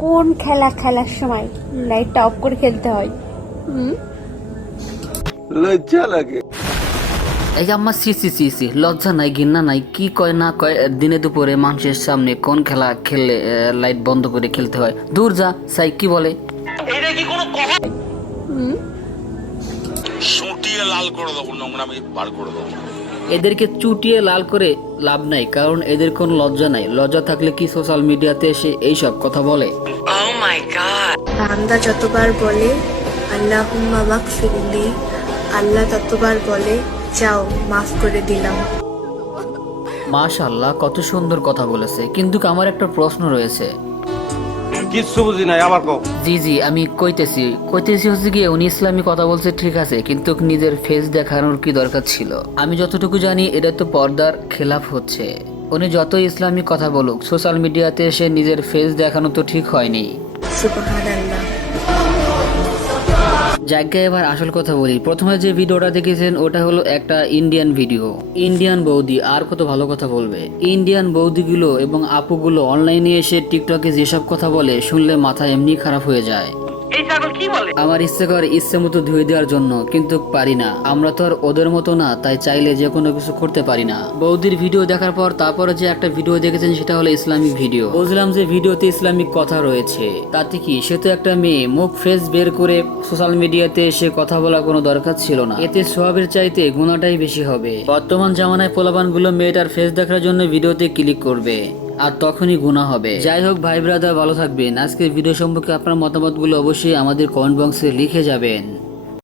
কোন খেলা খেলার সময় লাইটটা অফ করে খেলতে হয়? লজ্জা লাগে। এই আম্মা সি সি সি সি, লজ্জা নাই ঘৃণা নাই, কি কয় না কয় দিনে দুপুরে মানুষের সামনে কোন খেলা খেললে লাইট বন্ধ করে খেলতে হয়? দূর যা সাই, কি বলে? এটা কি কোনো কথা? সুটিয়ে লাল করে দেবো, নোংরামি বার করে দেবো। এদেরকে চুটিয়ে লাল করে লাভ নাই, কারণ এদের কোনো লজ্জা নাই। লজ্জা থাকলে কি সোশ্যাল মিডিয়াতে এসে এইসব কথা বলে? বান্দা যতবার বলে আল্লাহুম্মা মাগফিরলি, আল্লাহ ততবার বলে যাও মাফ করে দিলাম। মাশাআল্লাহ, কত সুন্দর কথা বলেছে, কিন্তু আমার একটা প্রশ্ন রয়েছে। কিচ্ছু বুঝি নাই, আবার কও। জি জি, আমি কইতেছি হচ্ছে গিয়ে উনি ইসলামী কথা বলছে ঠিক আছে, কিন্তু নিজের ফেস দেখানোর কি দরকার ছিল? আমি যতটুকু জানি এটা তো পর্দার খেলাফ হচ্ছে। উনি যত ইসলামী কথা বলুক, সোশ্যাল মিডিয়াতে এসে নিজের ফেস দেখানো তো ঠিক হয়নি। সুবহানাল্লাহ। জায়গায় এবার আসল কথা বলি। প্রথমে যে ভিডিওটা দেখেছেন ওটা হলো একটা ইন্ডিয়ান ভিডিও। ইন্ডিয়ান বৌদি আর কত ভালো কথা বলবে? ইন্ডিয়ান বৌদিগুলো এবং আপুগুলো অনলাইনে এসে টিকটকে যেসব কথা বলে শুনলে মাথা এমনি খারাপ হয়ে যায়। আমার ইচ্ছে করে ইচ্ছে মতো ধুয়ে দেওয়ার জন্য, কিন্তু পারি না। আমরা তো আর ওদের মতো না, তাই চাইলে যে কোনো কিছু করতে পারি না। বৌদির ভিডিও দেখার পর তারপরে যে একটা ভিডিও দেখেছেন সেটা হলো ইসলামিক ভিডিও। বুঝলাম যে ভিডিওতে ইসলামিক কথা রয়েছে, তাতে কি সে তো একটা মেয়ে, মুখ ফেস বের করে সোশ্যাল মিডিয়াতে এসে কথা বলা কোনো দরকার ছিল না। এতে সোয়াবের চাইতে গুনাহটাই বেশি হবে। বর্তমান জামানায় পোলাপানগুলো মেয়েটার ফেস দেখার জন্য ভিডিওতে ক্লিক করবে, আর তখনই গুনাহ হবে। যাই হোক ভাই ব্রাদার, ভালো থাকবেন। আজকের ভিডিও সম্পর্কে আপনার মতামতগুলো অবশ্যই আমাদের কমেন্ট বক্সে লিখে যাবেন।